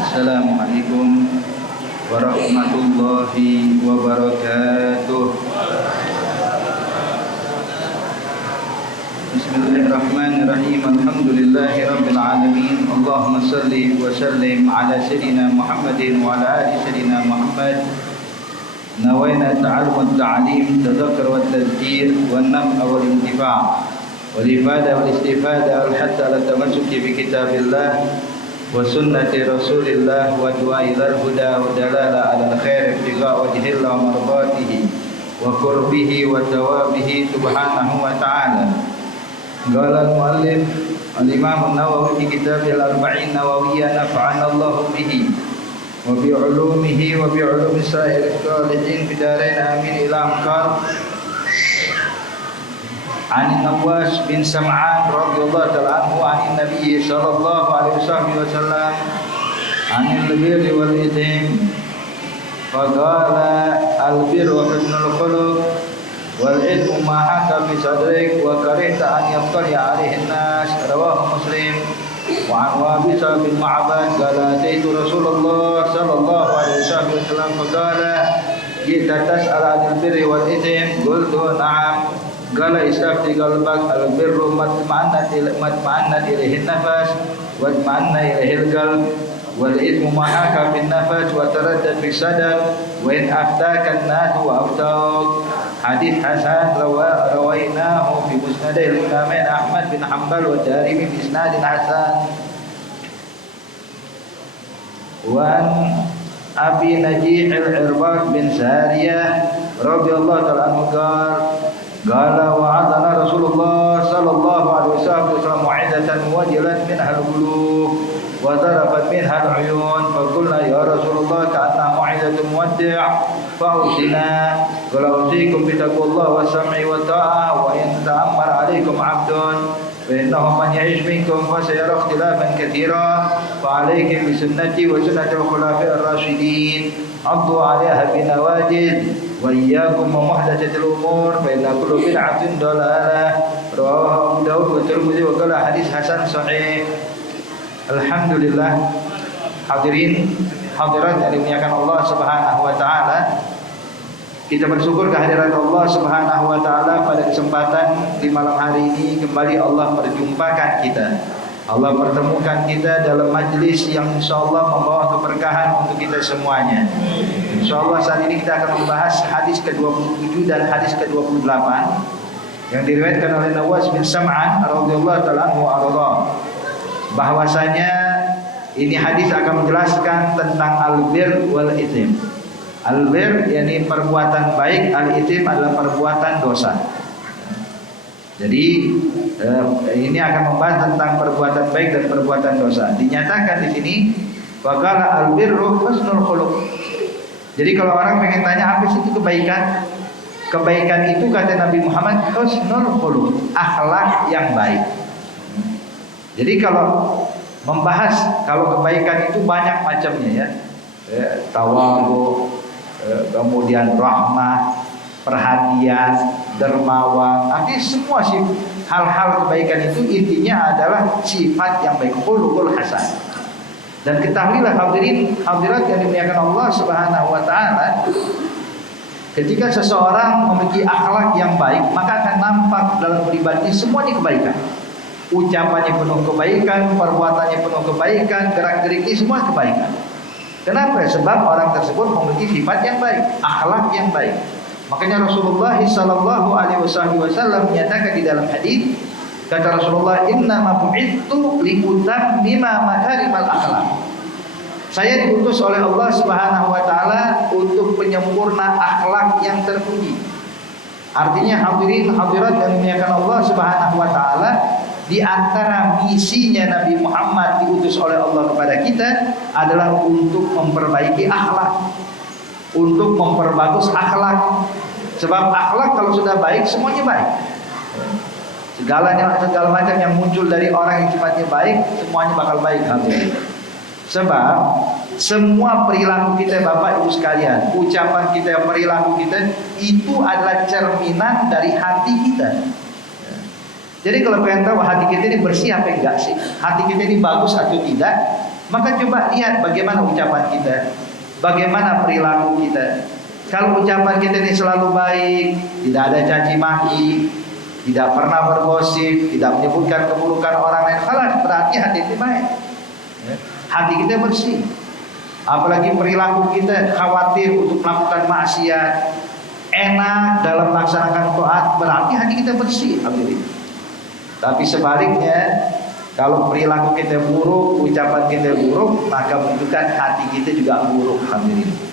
Assalamualaikum warahmatullahi wabarakatuh. Bismillahirrahmanirrahim. Alhamdulillahi rabbil alamin. Allahumma salli wa sallim ala sayyidina Muhammadin wa ala ali sayyidina Muhammad. Nawayna ta'allum at-ta'lim, tadhakkar wa tadhkir wa an-naf'a wal intifa' wal ifada wal istifada wal hatta ala tamassuki bi kitabillah wa sunnati rasulillah wa du'a ila al-huda wa dalala ala al-khair ibtigha' wajhillah wa mardatihi wa qurbihi wa thawabihi subhanahu wa ta'ala. Qala al-muallif al-imam an-Nawawi fi kitab al-arba'in nawawiyya nafa'ana Allah bihi wa bi ulumihi wa bi ulumi sa'ir salihin fi darain amin ila amkar. An Nawas bin Sam'an radhiyallahu ta'ala anhu an Nabi sallallahu alaihi wasallam anil birri wal ithmi faqala al birru husnul khuluq wal ithmu ma haka fi sadrik wa karihta an yattali alaihi an-nas. Rawahu Muslim. Wa an Wabisa bin Ma'bad qala ataitu Rasulullah sallallahu alaihi wasallam faqala jita tas'al anil birri wal ithmi qultu na'am qala istafti qalbak al birru matma'annat ilaihi nafas wa matma'anna ilaihi al-qalb wal ithmu ma haka fi nafas wa taraddad fi sadr wa in aftaka an-nas wa aftak. Hadis hasan rawainahu fi musnadil Imamain Ahmad bin Hanbal wa Darimi bi isnadin hasan. Wa Abi Najih al-Irbad bin Sariyah radhiyallahu ta'ala anhu qala wa'adana Rasulullah sallallahu alaihi wasallam mu'idatan wajilat minha al-qulub wa darafat minha al-uyun fa qulna ya Rasulullah ka'anna mu'idatun muwaddi' fa'usina qala usikum bi taqwallah wa sam'i wa ta'ah wa in ta'ammara 'alaikum 'abdun fa innahu man ya'ish minkum fa sayara ikhtilafan katsira fa 'alaikum bi sunnati wa sunnati al-khulafa'ir rasyidin 'addu 'alaiha bin nawajid wa iyyakum wa muhdatsatil umur fa inna kullu bid'atin dalalah. Rawahu Abu Dawud wa Tirmidzi wa qala hadis hasan sahih. Alhamdulillah, hadirin hadirat yang dimuliakan Allah Subhanahu wa taala. Kita bersyukur kehadiran Allah Subhanahu wa taala pada kesempatan di malam hari ini kembali Allah perjumpakan kita. Allah pertemukan kita dalam majlis yang insyaallah membawa keberkahan untuk kita semuanya. Insyaallah saat ini kita akan membahas hadis ke-27 dan hadis ke-28 yang diriwayatkan oleh Nawas bin Sam'an radhiyallahu ta'ala anhu arda. Bahwasanya ini hadis akan menjelaskan tentang al-bir wal ithim. Al-bir yakni perbuatan baik, al-ithim adalah perbuatan dosa. Jadi ini akan membahas tentang perbuatan baik dan perbuatan dosa. Dinyatakan di sini waqala al-birru husnul khuluq. Jadi kalau orang pengen tanya apa sih itu kebaikan? Kebaikan itu kata Nabi Muhammad husnul khuluq, akhlak yang baik. Jadi kalau membahas kalau kebaikan itu banyak macamnya ya, tawadhu, kemudian rahmah, perhatian, dermawan. Artinya semua sih hal-hal kebaikan itu intinya adalah sifat yang baik, khuluqul hasan. Dan ketahuilah hadirin hadirat yang dimuliakan Allah Subhanahu wa taala, ketika seseorang memiliki akhlak yang baik, maka akan nampak dalam pribadi semuanya kebaikan. Ucapannya penuh kebaikan, perbuatannya penuh kebaikan, gerak-geriknya semua kebaikan. Kenapa? Sebab orang tersebut memiliki sifat yang baik, akhlak yang baik. Makanya Rasulullah sallallahu alaihi wasallam menyatakan di dalam hadis, kata Rasulullah, "Innama bu'ithu liutammima makarimal akhlak." Saya diutus oleh Allah Subhanahu wa taala untuk penyempurna akhlak yang terpuji. Artinya hadirin hadirat yang dimuliakan Allah Subhanahu wa taala, di antara misinya Nabi Muhammad diutus oleh Allah kepada kita adalah untuk memperbaiki akhlak, untuk memperbagus akhlak. Sebab akhlak kalau sudah baik semuanya baik. Segala macam yang muncul dari orang yang sifatnya baik semuanya bakal baik hadirin. Sebab semua perilaku kita Bapak Ibu sekalian, ucapan kita, perilaku kita itu adalah cerminan dari hati kita. Jadi kalau pengen tahu hati kita ini bersih apa enggak sih, hati kita ini bagus atau tidak, Maka coba lihat bagaimana ucapan kita, bagaimana perilaku kita. Kalau ucapan kita ini selalu baik, tidak ada caci maki, tidak pernah bergosip, tidak menyebutkan keburukan orang lain, berarti hati kita baik. Hati kita bersih. Apalagi perilaku kita khawatir untuk melakukan maksiat, enak dalam melaksanakan taat, berarti hati kita bersih. Alhamdulillah. Tapi sebaliknya, kalau perilaku kita buruk, ucapan kita buruk, maka menunjukkan hati kita juga buruk. Alhamdulillah.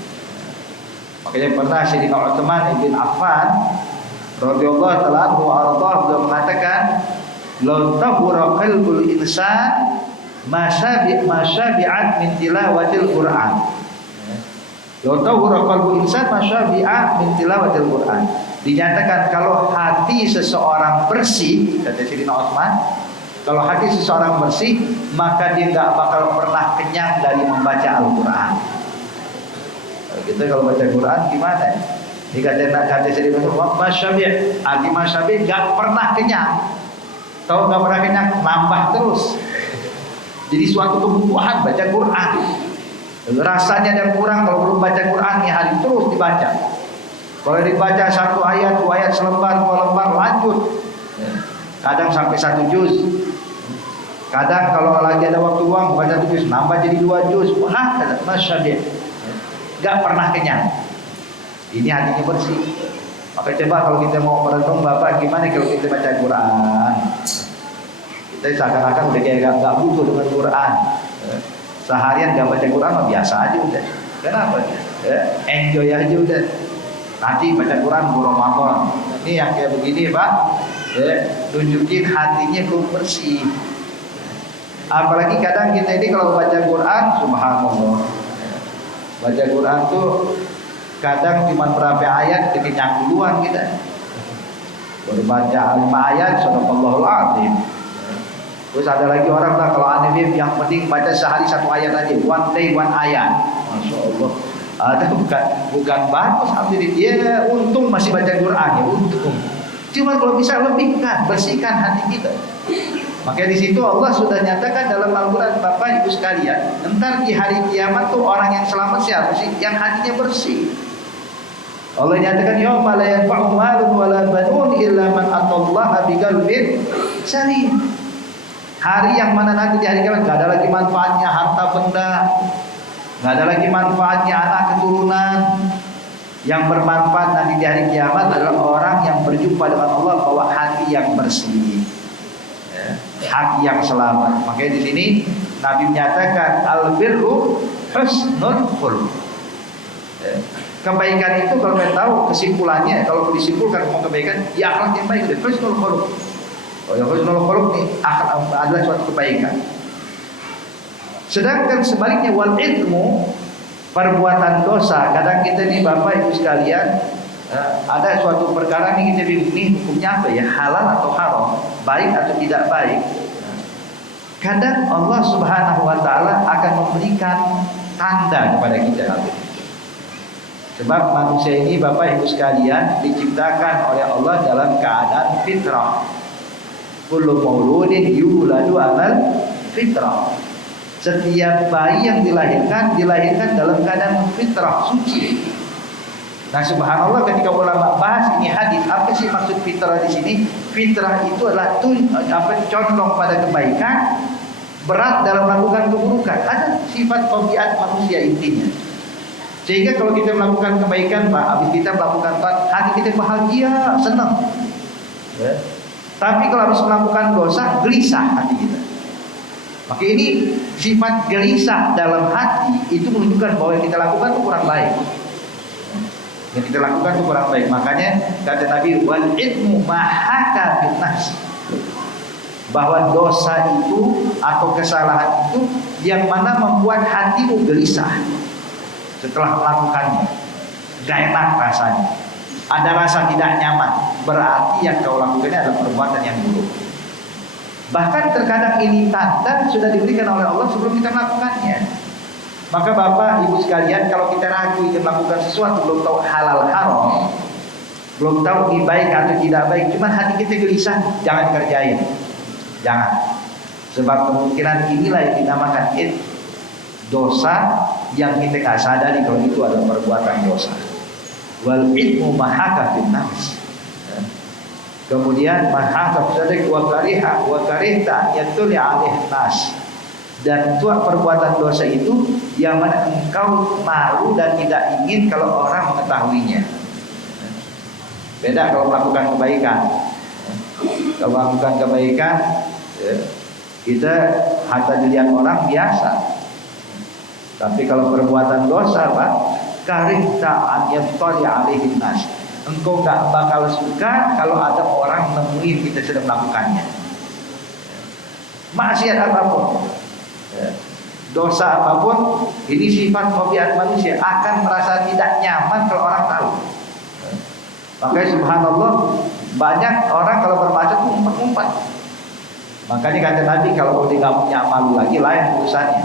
Makanya pernah Sayyidina Utsman bin Affan radhiyallahu ta'ala anhu ardhah beliau mengatakan, "Law tahura qalbul insan ma syabi'at min tilawatil Qur'an." Law tahura qalbul insan ma syabi'at min tilawatil Qur'an. Dinyatakan kalau hati seseorang bersih, kata Sayyidina Utsman, kalau hati seseorang bersih, maka dia enggak bakal pernah kenyang dari membaca Al-Qur'an. Kita kalau baca Quran gimana? Ini kata Sayyidina Utsman, masyabi', arti masyabi' enggak pernah kenyang. Tahu enggak pernah kenyang, nambah terus. Jadi suatu kebutuhan baca Quran. Rasanya ada kurang kalau belum baca Quran nih, hari terus dibaca. Kalau dibaca satu ayat, dua ayat, selembar, dua lembar, lanjut. Kadang sampai 1 juz. Kadang kalau lagi ada waktu luang baca 1 juz, nambah jadi 2 juz. Wah, masyabi'. Gak pernah kenyang. Ini hatinya bersih. Maka coba kalau kita mau merenung, Bapak, gimana kalau kita baca Quran? Kita seakan-akan udah kayak gak butuh dengan Quran. Seharian gak baca Quran mah biasa aja udah. Kenapa? Enjoy aja udah. Nanti baca Quran Ramadan. Ini yang kayak begini, Pak, tunjukin hatinya belum bersih. Apalagi kadang kita ini kalau baca Quran, subhanallah, baca Quran tuh kadang cuma berapa ayat kenyang duluan kita. Baru baca 5 ayat, sadaqallahul azim. Terus ada lagi orang tak kalau aneh yang penting baca sehari 1 ayat aja, one day 1 ayat. Masya Allah. Ada bukan bagus, alhamdulillah. Dia untung masih baca Quran ya, untung. Cuma kalau bisa lebihkan, bersihkan hati kita. Makanya di situ Allah sudah nyatakan dalam Al-Quran, Bapak Ibu sekalian, entar di hari kiamat tuh orang yang selamat siapa sih? Yang hatinya bersih. Allah nyatakan, yauma la yanfa'u malun wala banun illa man atallaha biqalbin salim. Hari yang mana nanti di hari kiamat enggak ada lagi manfaatnya harta benda, enggak ada lagi manfaatnya anak keturunan. Yang bermanfaat nanti di hari kiamat adalah orang yang berjumpa dengan Allah bawa hati yang bersih, hati yang selamat. Makanya di sini Nabi menyatakan al-birru husnul khuluq. Kebaikan itu kalau kita tahu kesimpulannya, kalau disimpulkan mau kebaikan, ya akhlak yang baik, husnul khuluq. Oh ya, husnul khuluq ini adalah suatu kebaikan. Sedangkan sebaliknya wal ithmu, perbuatan dosa. Kadang kita nih Bapak Ibu sekalian, ada suatu perkara nih kita bingung nih hukumnya apa ya, halal atau haram, baik atau tidak baik. Kadang Allah Subhanahu wa taala akan memberikan tanda kepada kita. Sebab manusia ini Bapak Ibu sekalian diciptakan oleh Allah dalam keadaan fitrah. Kullu mauludin yuladu 'alal fitrah. Setiap bayi yang dilahirkan dalam keadaan fitrah, suci. Nah, subhanallah ketika ulama bahas ini hadis, apa sih maksud fitrah di sini? Fitrah itu adalah condong pada kebaikan, berat dalam melakukan keburukan. Ada sifat tabiat manusia intinya. Sehingga kalau kita melakukan kebaikan, Pak, habis kita melakukan taat, hati kita bahagia, senang. Ya. Tapi kalau habis melakukan dosa, gelisah hati kita. Maka ini sifat gelisah dalam hati itu menunjukkan bahwa yang kita lakukan itu kurang baik. Yang kita lakukan itu kurang baik. Makanya kata Nabi, wal ithmu mahaka bin nafs, bahwa dosa itu atau kesalahan itu yang mana membuat hatimu gelisah setelah melakukannya, gak enak rasanya, ada rasa tidak nyaman, berarti yang kau lakukan adalah perbuatan yang buruk. Bahkan terkadang ini tanda sudah diberikan oleh Allah sebelum kita melakukannya. Maka Bapak Ibu sekalian, kalau kita ragu ingin melakukan sesuatu, belum tahu halal haram, belum tahu ini baik atau tidak baik, cuma hati kita gelisah, jangan kerjain. Jangan. Sebab kemungkinan inilah yang dinamakan dosa yang kita nggak sadari kalau itu adalah perbuatan dosa. Wal ilmu mahaka bin nafs. Kemudian mahaka bisadik wa karihta yatuli alaihi nas. Dan itu perbuatan dosa itu yang mana engkau malu dan tidak ingin kalau orang mengetahuinya. Beda kalau melakukan kebaikan. Kalau melakukan kebaikan, kita hatta dilihat orang biasa. Tapi kalau perbuatan dosa, Pak, karihta an yattali alaihi nas. Engkau gak bakal suka kalau ada orang nemuin kita sedang melakukannya. Maksiat apapun, dosa apapun, ini sifat tabiat manusia akan merasa tidak nyaman kalau orang tahu. Makanya subhanallah, banyak orang kalau bermaksiat ngumpet-ngumpet. Makanya kata Nabi, kalau dia nggak punya malu lagi, lain urusannya.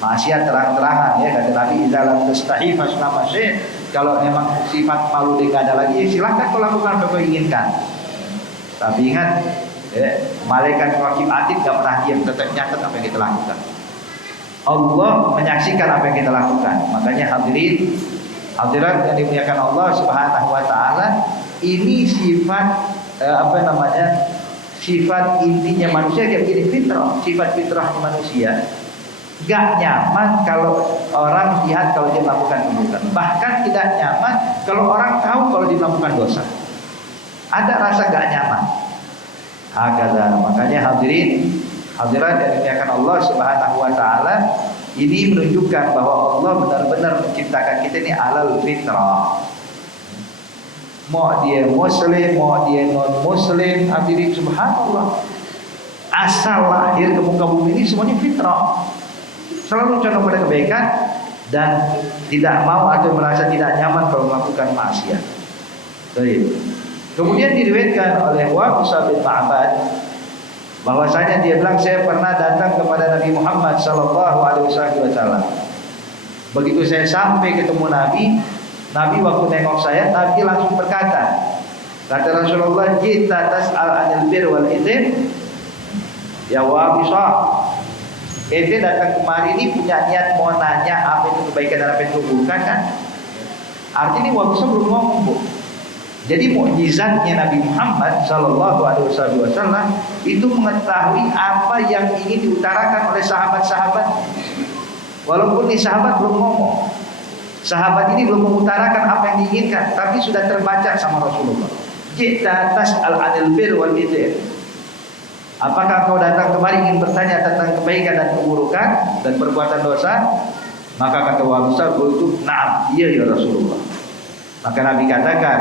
Maksiat terang-terangan, ya kata Nabi, dalam tastahi fasnama syai'. Kalau memang sifat malu dia nggak ada lagi, silahkan kau lakukan apa yang inginkan. Tapi ingat, malaikat raqib atid nggak pernah diam, tetap nyatet apa yang kita lakukan. Allah menyaksikan apa yang kita lakukan. Makanya hadirin, hadirat yang dimuliakan Allah Subhanahu wa taala, ini sifat sifat intinya manusia kayak begini, fitrah, sifat fitrahnya manusia. Gak nyaman kalau orang lihat kalau dia melakukan keburukan. Bahkan tidak nyaman kalau orang tahu kalau dia melakukan dosa. Ada rasa gak nyaman. Makanya hadirin, hadirat yang dimuliakan Allah Subhanahu wa taala, ini menunjukkan bahwa Allah benar-benar menciptakan kita ini alal fitrah. Mau dia muslim, mau dia non muslim, hadirin subhanallah. Asal lahir ke muka bumi ini semuanya fitrah. Selalu condong pada kebaikan dan tidak mau atau merasa tidak nyaman kalau melakukan maksiat. Baik. Kemudian diriwayatkan oleh Wabisa bin Ma'bad bahwasanya dia bilang, saya pernah datang kepada Nabi Muhammad sallallahu alaihi wasallam. Begitu saya sampai ketemu Nabi waktu nengok saya, Nabi langsung berkata, kata Rasulullah, "Jita tas'al 'anil bir wal ithim." Ya Wabisa, ente datang kemari ini punya niat mau nanya apa itu kebaikan dan apa itu keburukan kan? Artinya Wabisa belum ngomong, Bu. Jadi mukjizatnya Nabi Muhammad sallallahu alaihi wasallam itu mengetahui apa yang ingin diutarakan oleh sahabat-sahabat. Walaupun nih sahabat belum ngomong, sahabat ini belum mengutarakan apa yang diinginkan, tapi sudah terbaca sama Rasulullah. Jita tas'al 'anil bir wal ithim. Apakah kau datang kemari ingin bertanya tentang kebaikan dan keburukan dan perbuatan dosa? Maka kata Wabisa, "Qultu na'am." Iya ya Rasulullah. Maka Nabi katakan,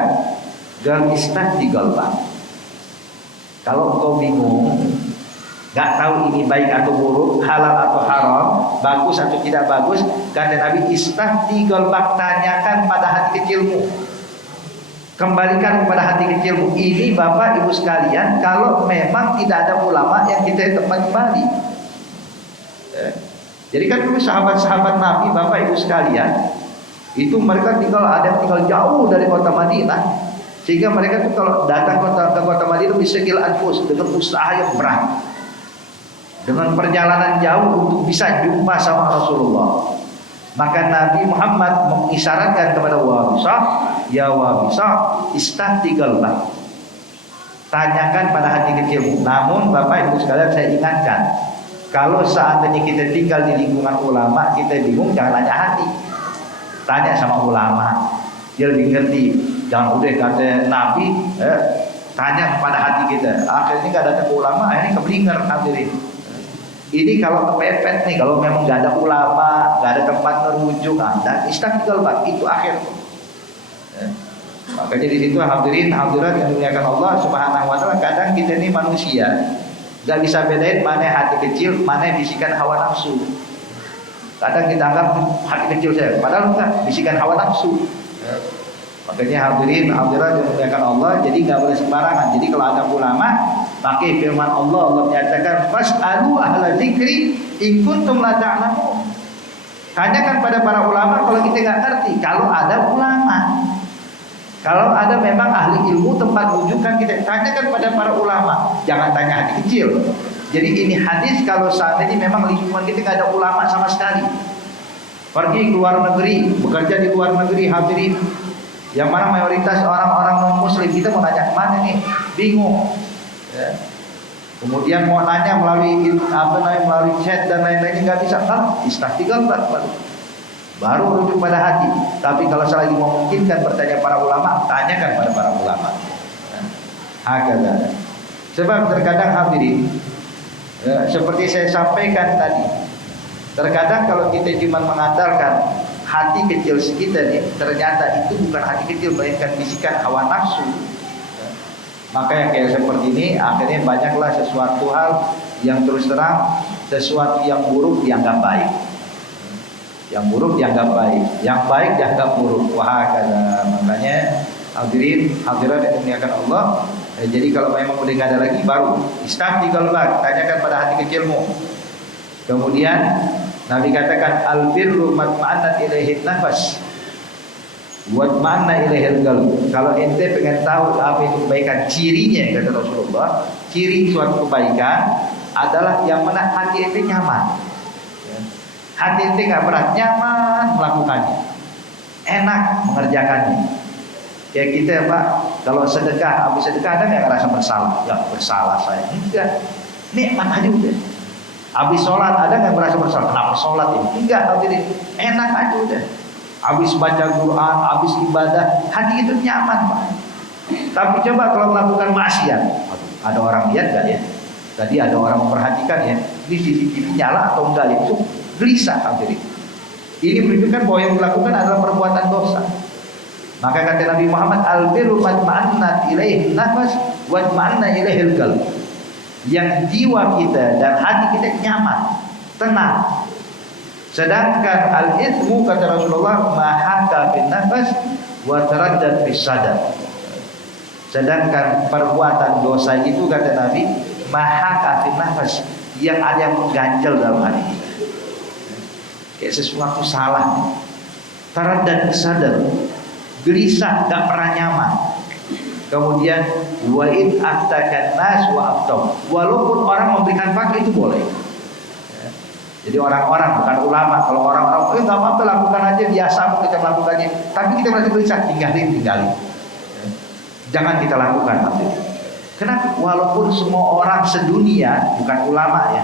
"Gal istahdi qalbak." Kalau engkau bingung, gak tahu ini baik atau buruk, halal atau haram, bagus atau tidak bagus, kata Nabi, istahdi qalbak, tanyakan pada hati kecilmu. Kembalikan kepada hati kecilmu. Ini Bapak Ibu sekalian, kalau memang tidak ada ulama yang kita tempat kembali. Jadi kan dulu sahabat-sahabat Nabi, Bapak Ibu sekalian, itu mereka ada yang tinggal jauh dari kota Madinah, sehingga mereka tuh kalau datang ke kota Madinah bisa gil anfus, dengan usaha yang berat, dengan perjalanan jauh untuk bisa jumpa sama Rasulullah. Maka Nabi Muhammad mengisyaratkan kepada Wabisa, ya Wabisa, istahdi qalbak, tanyakan pada hati kecilmu. Namun Bapak Ibu sekalian, saya ingatkan, kalau seandainya kita tinggal di lingkungan ulama, kita bingung, jangan tanya hati, tanya sama ulama, dia lebih ngerti. Jangan udah kata Nabi, tanya kepada hati kita. Akhirnya gak datang ke ulama, akhirnya keblinger hadirin. Ini kalau kepepet nih, kalau memang gak ada ulama, gak ada tempat merujuk, dan istahdi qalbak, itu akhir. Makanya di situ hadirin hadirat yang dimuliakan Allah Subhanahu wa taala, kadang kita ini manusia gak bisa bedain mana hati kecil, mana bisikan hawa nafsu. Kadang kita anggap hati kecil saya, padahal enggak, bisikan hawa nafsu. Makanya hadirin hadirat yang dimuliakan Allah, jadi gak boleh sembarangan. Jadi kalau ada ulama, pakai firman Allah, Allah menyatakan, fas'alu ahla dzikri in kuntum la ta'lamun. Tanyakan pada para ulama kalau kita nggak ngerti. Kalau ada ulama, kalau ada memang ahli ilmu tempat rujukan, kita tanyakan pada para ulama. Jangan tanya hati kecil. Jadi ini hadis kalau saat ini memang lingkungan kita nggak ada ulama sama sekali, pergi ke luar negeri, bekerja di luar negeri, hadirin, yang mana mayoritas orang-orang non muslim. Kita mau nanya kemana nih, bingung ya. Kemudian mau nanya melalui melalui chat dan lain-lain, nggak bisa, kan istighfar baru rujuk pada hati. Tapi kalau selagi memungkinkan bertanya para ulama, tanyakan pada para ulama. Hakada. Sebab terkadang hadirin, seperti saya sampaikan tadi, terkadang kalau kita cuma mengandalkan hati kecil kita nih, ternyata itu bukan hati kecil, melainkan bisikan hawa nafsu. Maka yang kayak seperti ini, akhirnya banyaklah sesuatu hal yang terus terang, sesuatu yang buruk dianggap baik, yang buruk dianggap baik, yang baik dianggap buruk. Wah, karena makanya hadirin hadirat yang dimuliakan Allah, jadi kalau memang udah nggak ada lagi, baru istafti qalbak, tanyakan pada hati kecilmu. Kemudian Nabi katakan al-birru matma'annat ilaihi nafas wa ma'anna ilaihil qalb. Kalau ente pengen tahu apa itu kebaikan, cirinya kata Rasulullah, ciri suatu kebaikan adalah yang mana hati ente nyaman. Hati ente nggak berat, nyaman melakukannya, enak mengerjakannya. Kayak kita Pak, kalau sedekah, habis sedekah ada nggak ngerasa bersalah? Ya bersalah saya, enggak, nikmat aja udah. Habis sholat ada nggak merasa bersalah? Kenapa sholat ini? Enggak, hadirin, enak aja udah. Habis baca Quran, habis ibadah, hati itu nyaman Pak. Tapi coba kalau melakukan maksiat, ada orang lihat nggak ya? Tadi ada orang memperhatikan ya, ini CCTV nyala atau enggak ya? Itu gelisah hadirin. Ini menunjukkan bahwa yang dilakukan adalah perbuatan dosa. Maka kata Nabi Muhammad, al-birru matma'annat ilaihi nafas wa matma'anna ilaihil qalb. Yang jiwa kita dan hati kita nyaman, tenang. Sedangkan al-ithmu kata Rasulullah mahaka bin nafas wa taraddad bis sadar. Sedangkan perbuatan dosa itu kata Nabi mahaka bin nafas, yang ada yang mengganjal dalam hati kita. Kayak sesuatu salah. Taraddad bis sadar, gelisah, gak pernah nyaman. Kemudian wa in aftakan nas wa aftau, walaupun orang memberikan fatwa itu boleh. Jadi orang-orang bukan ulama. Kalau orang-orang nggak apa-apa, lakukan aja, biasa kita melakukannya. Tapi kita berarti gelisah, tinggalin. Jangan kita lakukan nanti. Kenapa? Walaupun semua orang sedunia, bukan ulama ya,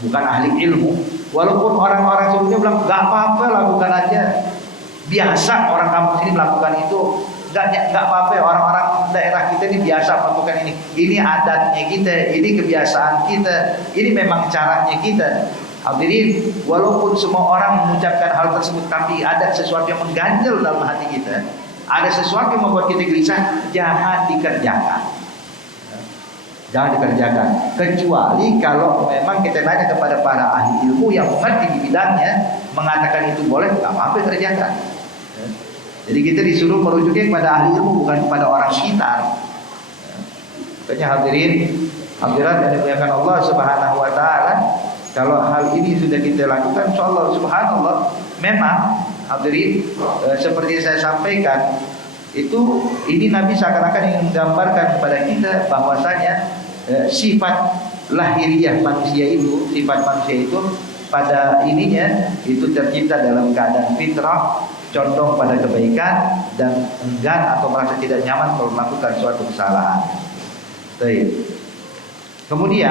bukan ahli ilmu, walaupun orang-orang sedunia bilang nggak apa-apa, lakukan aja. Biasa orang kampung sini melakukan itu, nggak apa-apa. Orang-orang daerah kita ini biasa melakukan ini. Ini adatnya kita, ini kebiasaan kita, ini memang caranya kita. Hadirin, walaupun semua orang mengucapkan hal tersebut, tapi ada sesuatu yang mengganjal dalam hati kita, ada sesuatu yang membuat kita gelisah, jangan dikerjakan. Jangan dikerjakan. Kecuali kalau memang kita nanya kepada para ahli ilmu yang mengerti di bidangnya, mengatakan itu boleh, nggak apa-apa kerjakan. Jadi kita disuruh merujuknya kepada ahli ilmu, bukan kepada orang sekitar. Makanya hadirin, hadirat yang dimuliakan Allah Subhanahu wa taala, kalau hal ini sudah kita lakukan, insyaallah subhanallah, memang hadirin, seperti saya sampaikan, itu ini Nabi seakan-akan ingin menggambarkan kepada kita bahwasanya sifat lahiriah manusia itu, sifat manusia itu pada ininya itu tercipta dalam keadaan fitrah, condong pada kebaikan dan enggan atau merasa tidak nyaman kalau melakukan suatu kesalahan. Baik. Kemudian